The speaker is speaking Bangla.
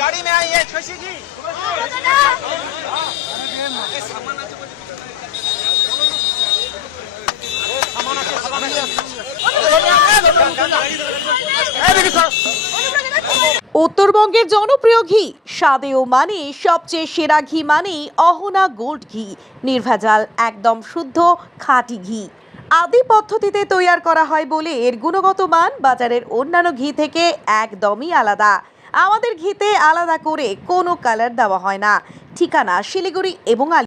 गाड़ी में आई है खुशी जी। উত্তরবঙ্গের জনপ্রিয় ঘি স্বাদেও মানে সবচেয়ে সেরা ঘি মানেই অহনা গোল্ড ঘি। নির্ভেজাল, একদম শুদ্ধ খাঁটি ঘি। আদি পদ্ধতিতে তৈরি করা হয় বলে এর গুণগত মান বাজারের অন্যান্য ঘি থেকে একদমই আলাদা। আমাদের ঘিতে আলাদা করে কোনো কালার দেওয়া হয় না। ঠিকানা শিলিগুড়ি এবং